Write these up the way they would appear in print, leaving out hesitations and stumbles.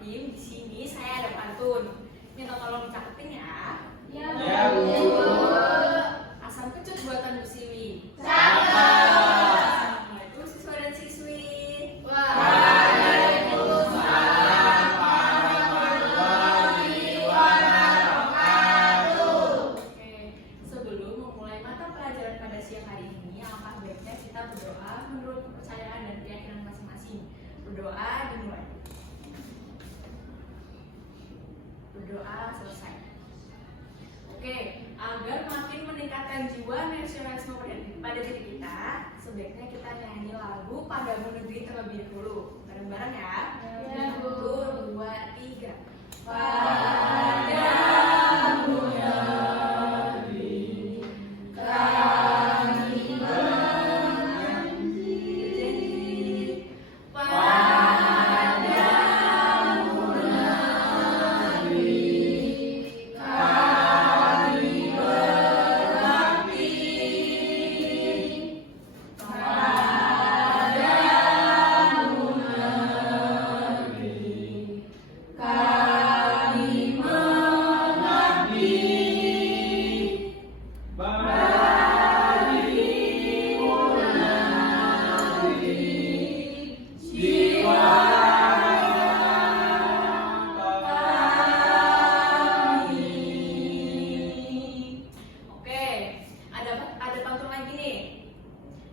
Hakim. Di sini saya ada pantun. Minta tolong dicatetin ya. Ya, Bu. Asam kecut buatan Bu Siwi. Cakep. Assalamualaikum siswa dan siswi. Waalaikumsalam warahmatullahi wabarakatuh. Oke, sebelum memulai mata pelajaran pada siang hari ini, alangkah baiknya kita berdoa menurut kepercayaan dan keyakinan masing-masing. Berdoa dimulai. Berdoa selesai. Oke, agar makin meningkatkan jiwa nasionalisme pada diri kita, sebaiknya kita nyanyi lagu Padamu Negeri terlebih dahulu. Bareng-bareng ya. Ya, Bu. 1, 2, 3. Padamu negeri kami menanti. Padamu negeri kami berbakti. Padamu negeri kami mengabdi. Bagimu negeri jiwa kami. Oke, ada pantun lagi nih.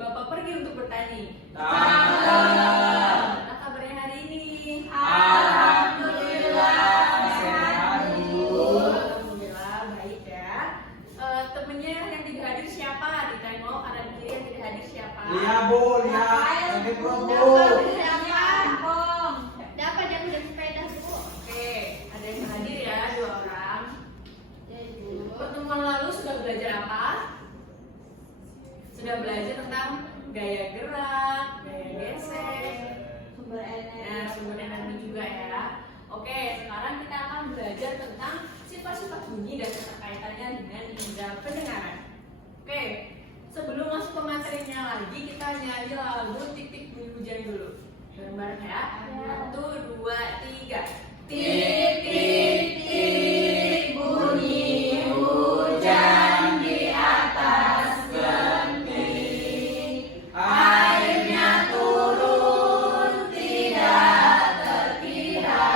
Bapak pergi untuk bertani. Cakep. Nah, kabarnya hari ini. Alhamdulillah sehat, Bu. Alhamdulillah baik ya. Temennya yang tidak hadir siapa? Ditengok kanan kiri yang tidak hadir siapa? Iya, Bu, lihat. Sakit perut, Bu. Dapat yang udah sepeda, Bu. Oke, ada yang hadir ya, 2 orang. Pertemuan lalu sudah belajar apa? Sudah belajar tentang gaya gerak, gaya gesek, Sumber nah, sumber energi juga ya. Oke, sekarang kita akan belajar tentang sifat-sifat bunyi dan keterkaitannya dengan indera pendengaran. Oke, sebelum masuk ke materinya lagi, kita nyanyi lagu Tik-Tik Bunyi Hujan dulu. Bareng-bareng ya. 1, 2, 3. Tik, tik, tik, bunyi hujan di atas genting. Airnya turun tidak terkira.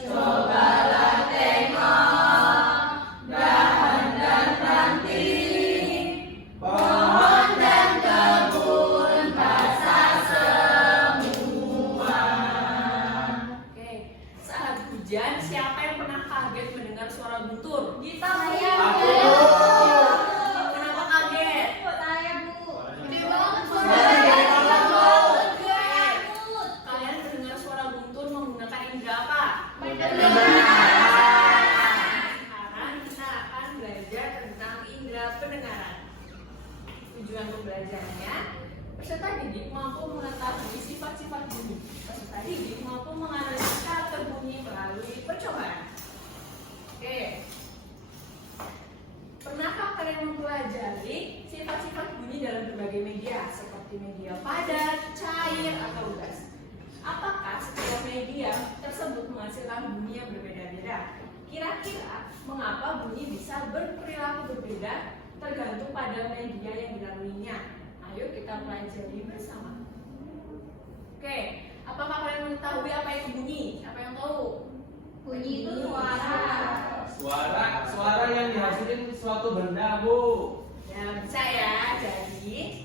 Cobalah tengok dahan dan ranting, pohon dan kebun basah semua. Oke, saat hujan, siapa yang pernah kaget mendengar suara guntur? Kita Saya, Aku. Kenapa kaget? Saya, Bu. Gede banget Gede banget, Bu. Kalian mendengar suara guntur menggunakan indera apa? Sekarang kita akan belajar tentang indera pendengaran. Tujuan pembelajarannya, peserta didik mampu mengetahui sifat-sifat bunyi. Peserta didik mampu menganalisis karakter bunyi melalui percobaan. Oke. Pernahkah kalian mempelajari sifat-sifat bunyi dalam berbagai media, seperti media padat, cair, atau gas? Apakah setiap media tersebut menghasilkan bunyi yang berbeda-beda? Kira-kira mengapa bunyi bisa berperilaku berbeda tergantung pada media yang dilaluinya? Ayo kita pelajari bersama. Oke, apakah kalian mengetahui apa itu bunyi? Siapa yang tahu? Bunyi itu suara. Suara yang dihasilin suatu benda, Bu. Ya, bisa ya. Jadi,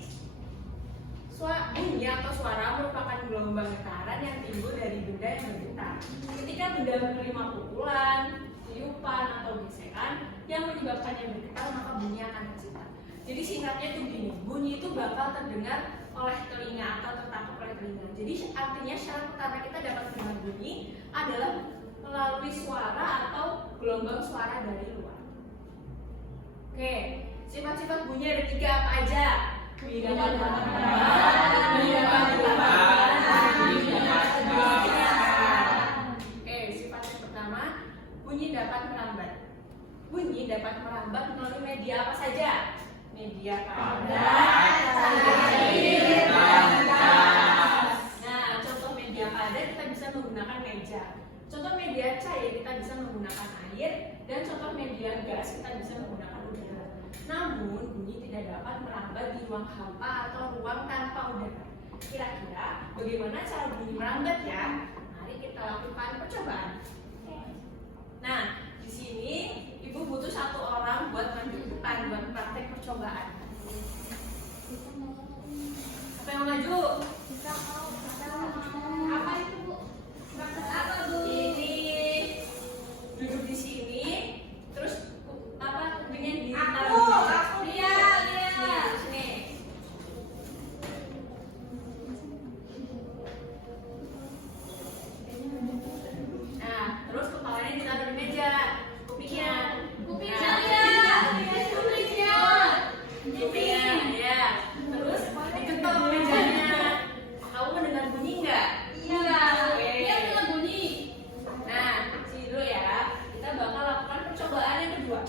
bunyi atau suara merupakan gelombang getaran yang timbul dari benda yang bergetar. Ketika benda menerima pukulan, tiupan, atau gesekan yang menyebabkannya bergetar, maka bunyi akan tercipta. Jadi singkatnya itu gini, bunyi itu bakal terdengar oleh telinga atau tertangkap oleh telinga. Jadi artinya syarat pertama kita dapat mendengar bunyi adalah melalui suara atau gelombang suara dari luar. Oke, sifat-sifat bunyi ada 3 apa aja? Bunyi dapat merambat, bunyi dapat merambat, bunyi dapat merambat. Oke, sifat yang pertama, bunyi dapat merambat. Bunyi dapat merambat melalui media apa saja? Media padat, cair, dan gas. Nah, contoh media padat padat kita bisa menggunakan meja. Contoh media cair kita bisa menggunakan air, dan contoh media gas kita bisa menggunakan udara. Namun bunyi tidak dapat merambat di ruang hampa atau ruang tanpa udara. Kira-kira bagaimana cara bunyi merambat ya? Mari kita lakukan percobaan. Nah, di sini ibu butuh 1 orang buat maju depan buat praktek percobaan. Siapa yang mau maju? Apa itu Bu? Apa Bu? Ini duduk di sini, terus apa kupingnya ditaruh di Dia. di sini. Nah, terus kepalanya ditaruh di meja, kupingnya. Kupingnya Nah, dia. Kupingnya. kupingnya, ya. Terus diketok mejanya. Kamu mendengar bunyi nggak? Iya. Oke. Dia punya bunyi. Nah, sini dulu ya. Kita bakal lakukan percobaan yang kedua.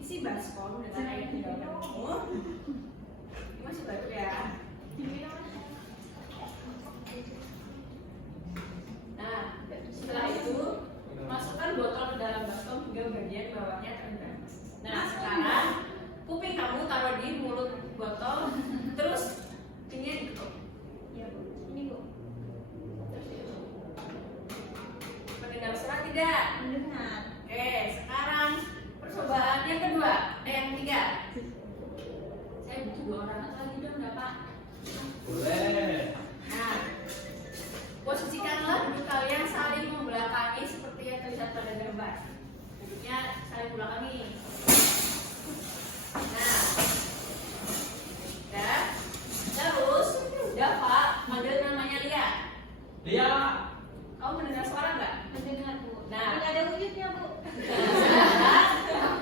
Isi baskom dengan air tidak penuh. Ini masih baru ya. Nah, setelah itu masukkan botol ke dalam baskom hingga bagian bawahnya terendam. Nah, sekarang kuping kamu taruh di mulut botol, terus ini ditutup. Iya Bu. Ini Bu. Terus ditutup. Mendengar suara tidak? Mendengar. Oke, sekarang percobaan yang kedua, yang ketiga. Saya butuh 2 orang lagi dong, nggak Pak? Boleh. Nah, posisikanlah duduk kalian saling membelakangi seperti yang terlihat pada gambar. Duduknya saling membelakangi. Nah, ya. Terus, udah Pak, manggil namanya Lia. Lia. Kamu mendengar suara nggak? Mendengar Bu. Nah. Tidak ada wujudnya Bu.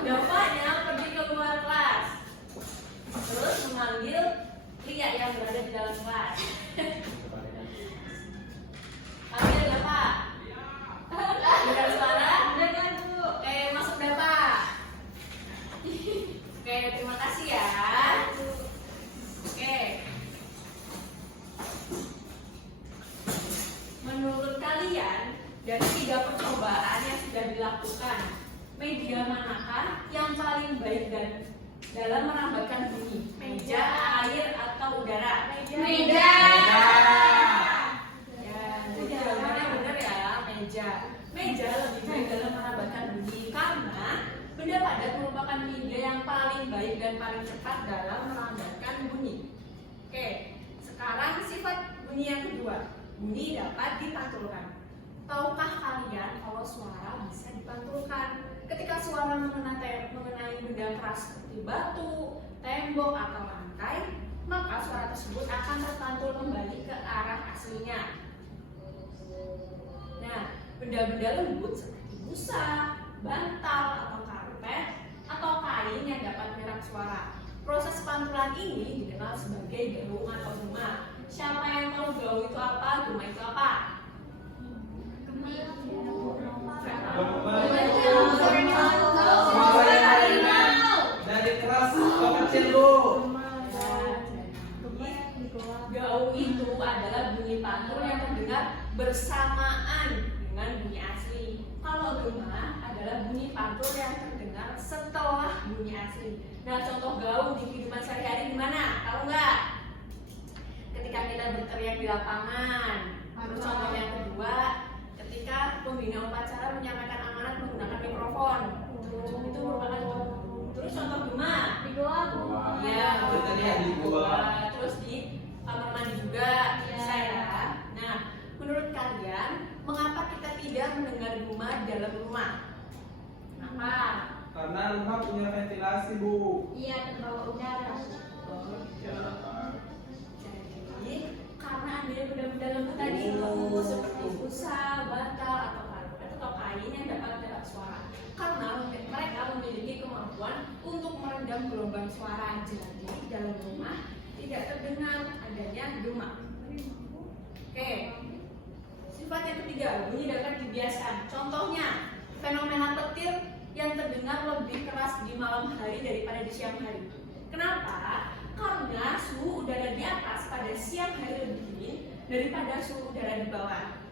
Bapaknya pergi keluar kelas, terus memanggil Lia yang berada di dalam kelas. Panggil Bapak. Dengar suara? Mendengar Bu. Oke, masuk Bapak. Oke, terima kasih ya. Oke. Menurut kalian, dari 3 percobaan yang sudah dilakukan, media manakah yang paling baik dan dalam merambatkan bunyi? Meja, air, atau udara? Meja. Ya, jadi jawabannya benar ya, meja. Meja lebih baik dalam merambatkan bunyi karena benda padat merupakan media yang paling baik dan paling cepat dalam merambatkan bunyi. Oke, sekarang sifat bunyi yang kedua. Bunyi dapat dipantulkan. Tahukah kalian kalau suara bisa dipantulkan? Ketika suara mengenai benda keras seperti batu, tembok, atau lantai, maka suara tersebut akan terpantul kembali ke arah aslinya. Nah, benda-benda lembut seperti busa, bantal, atau karpet, atau kain yang dapat menyerap suara. Proses pantulan ini dikenal sebagai gaung atau gema. Siapa yang tahu gaung itu apa, gema itu apa? Dari keras ke kecil Bu. Gaung itu adalah bunyi pantul yang terdengar bersamaan dengan bunyi asli. Kalau gema adalah bunyi pantul yang terdengar setelah bunyi asli. Nah, contoh gaung di kehidupan sehari-hari gimana? Tahu nggak? Ketika kita berteriak di lapangan. Terus contoh yang kedua, ketika pembina upacara menyampaikan amanat menggunakan mikrofon. Itu merupakan contoh. Terus contoh gema. Di goa Bu. Ya, Berteriak di gua. terus di kamar mandi juga bisa ya. Nah, menurut kalian, mengapa kita tidak mendengar gema di dalam rumah? Kenapa? Karena rumah punya ventilasi Bu. Iya, terbawa udara. Jadi, karena adanya benda-benda lembut tadi itu seperti busa, bantal, atau karpet atau kain yang dapat menyerap suara. Karena mereka memiliki kemampuan untuk meredam gelombang suara. Jadi, dalam rumah tidak terdengar adanya gema. Oke. Sifat yang ketiga, bunyi dapat dibiasakan. Contohnya, fenomena petir yang terdengar lebih keras di malam hari daripada di siang hari. Kenapa? Karena suhu udara di atas pada daripada suhu udara di bawah.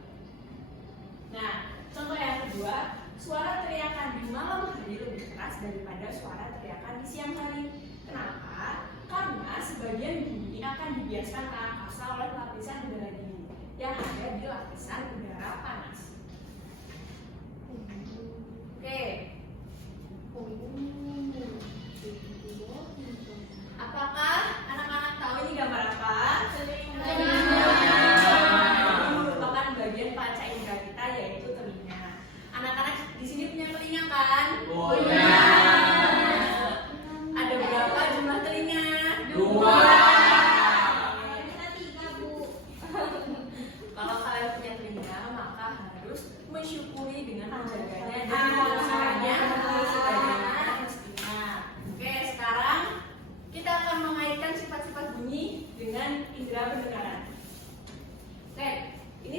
Nah, contoh yang kedua, suara teriakan di malam hari lebih keras daripada suara teriakan di siang hari. Kenapa? Karena sebagian bunyi akan dibiaskan ke angkasa oleh lapisan udara dingin yang ada di lapisan udara panas. Oke. Apakah anak-anak tahu ini gambar apa? Merupakan bagian panca indera kita, yaitu telinga. Anak-anak di sini punya telinga kan? Punya. Ada berapa jumlah telinga? 2. Kita 3, Bu. Kalau kalian punya telinga, maka harus mensyukuri dengan menjaganya dan membersihkannya sebagaimana mestinya. Oke, sekarang kita akan mengaitkan sifat-sifat bunyi dengan indera pendengaran. Oke, ini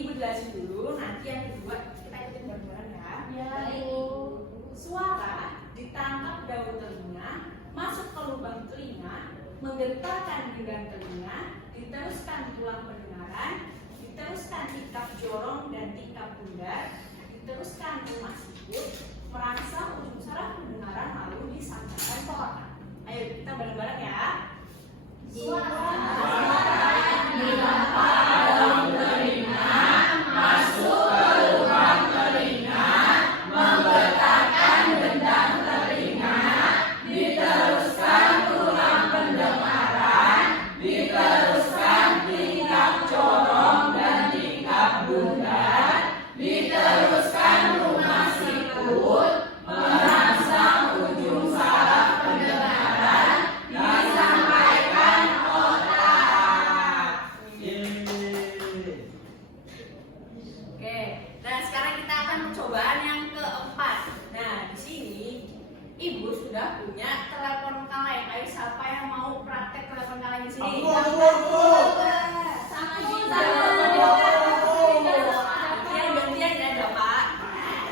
Ibu jelasin dulu, nanti yang kedua kita ikutin bareng-bareng ya. Suara ditangkap daun telinga, masuk ke lubang telinga, menggetarkan gendang telinga, diteruskan tulang pendengaran, diteruskan tingkap jorong dan tingkap bundar, diteruskan rumah sikut, merangsang ujung saraf pendengaran lalu disampaikan ke otak. Ayo kita bareng-bareng ya. Suara Dalam telinga, masuk ke lubang telinga, menggetarkan gendang telinga, diteruskan tulang pendengaran, diteruskan tingkap corong dan tingkap bundar, diteruskan rumah sikut, merangsang ujung saraf pendengaran, disampaikan otak. Oke, nah sekarang kita akan percobaan yang keempat. Nah, di sini Ibu sudah punya telepon kaleng. Ayo siapa yang mau praktek telepon kaleng di sini? Sama Gantian, juga. gantian ya, Bapak.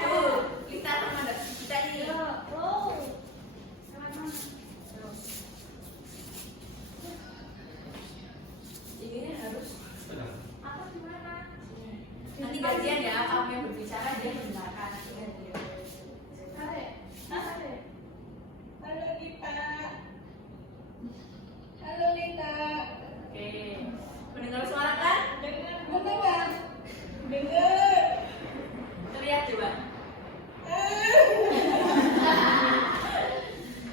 Tuh, kita akan ada kita ini. Terus. Ini harus Apa gimana? nanti gantian ya, kamu yang berbicara dia mendengarkan. Halo Lita. Halo Lita. Oke, mendengar suara kan? Mendengar. Dengar. Teriak coba.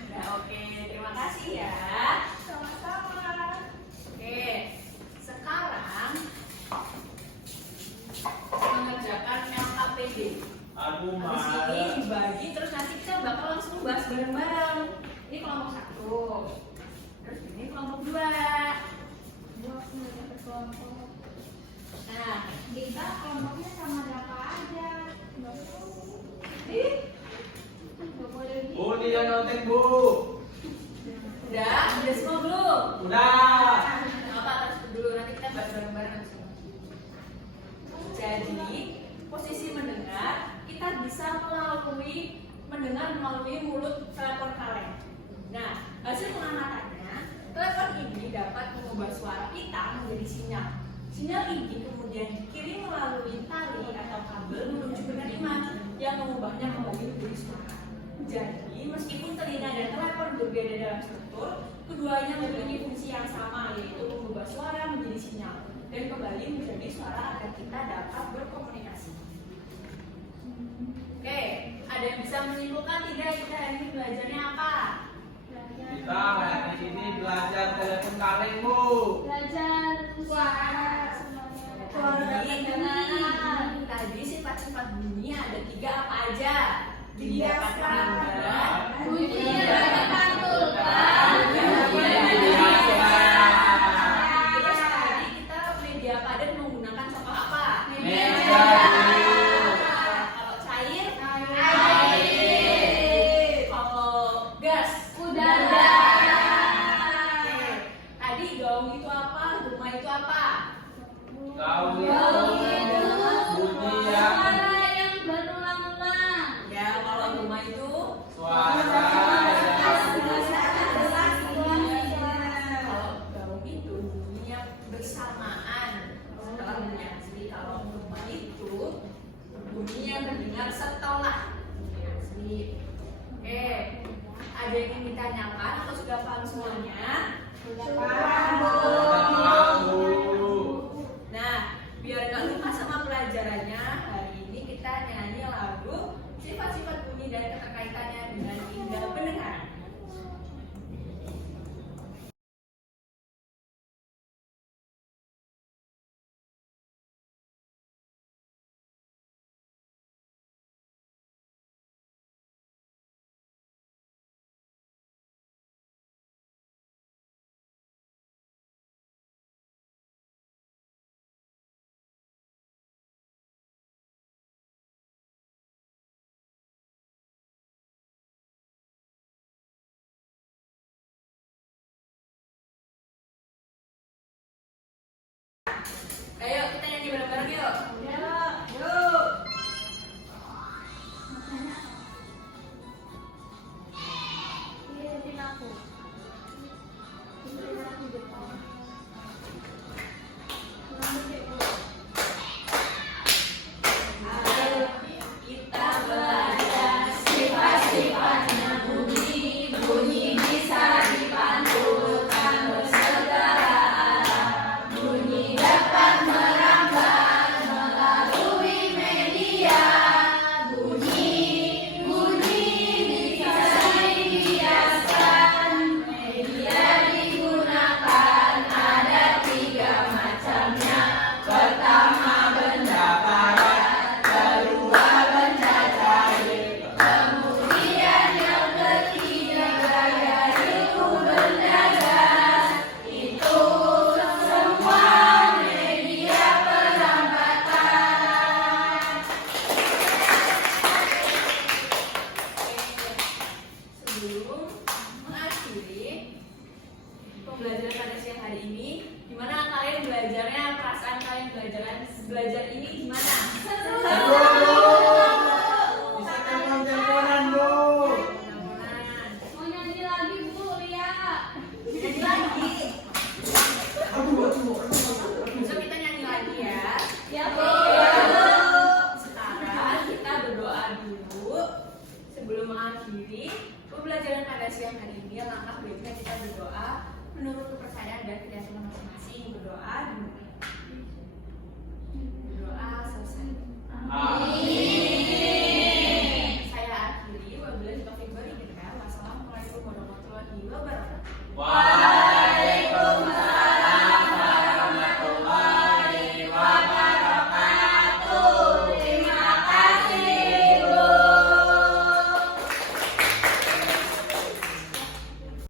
Nah, oke, terima kasih ya. Sama-sama. Oke, sekarang mengerjakan LKPD. Aduh, Di sini dibagi, terus nanti kita bakal langsung bahas bareng-bareng. Ini kelompok 1, terus ini kelompok 2. Nah, Kita kelompoknya sama berapa aja? ini Nggak boleh gitu. Bu, dia nonton Bu. udah semua belum? Udah. Apa terus dulu nanti kita bahas bareng-bareng. Jadi posisi mendengar kita bisa mendengar melalui mulut telepon kaleng. Nah, hasil pengamatannya telepon ini dapat mengubah suara kita menjadi sinyal. Sinyal ini kemudian dikirim melalui tali atau kabel menuju penerimaan yang mengubahnya kembali menjadi suara. Jadi, meskipun telinga dan telepon berbeda dalam struktur, keduanya memiliki fungsi yang sama, yaitu mengubah suara menjadi sinyal dan kembali menjadi suara agar kita dapat berkomunikasi. Oke, ada yang bisa menyimpulkan tidak kita hari ini belajarnya apa? Kita hari ini belajar telepon kaleng Bu. Belajar suara semuanya. Tadi sifat-sifat bunyi ada 3 apa aja? Biasa. Bunyi yang dipantulkan. Terus tadi kita media padat menggunakan contoh apa? Meja. Kalau cair, Air. kalau gas, Udara. Oke. Tadi gaung itu apa? Rumah itu apa? Gaung Gaung itu itu bunyi yang suara yang berulang-ulang. Ya, kalau rumah itu suara yang kalau gaung itu bunyinya bersamaan. Ayo kita nyanyi bareng-bareng yuk. Yuk. Lihatin aku. Lihatin aku depan. Ayo kita belajar sifat-sifatnya bunyi. Bunyi bisa dipantulkan bersegala arah. Bunyi dapat merambat melalui media. Bunyi bisa dihiaskan. Media digunakan ada 3 macamnya. Pertama benda padat, kedua benda cair, kemudian yang ketiga yaitu benda gas. Itu semua media perlambatan. Sebelum mengakhiri pembelajaran pada siang hari ini, gimana kalian belajarnya? Perasaan kalian belajar ini gimana? Seru.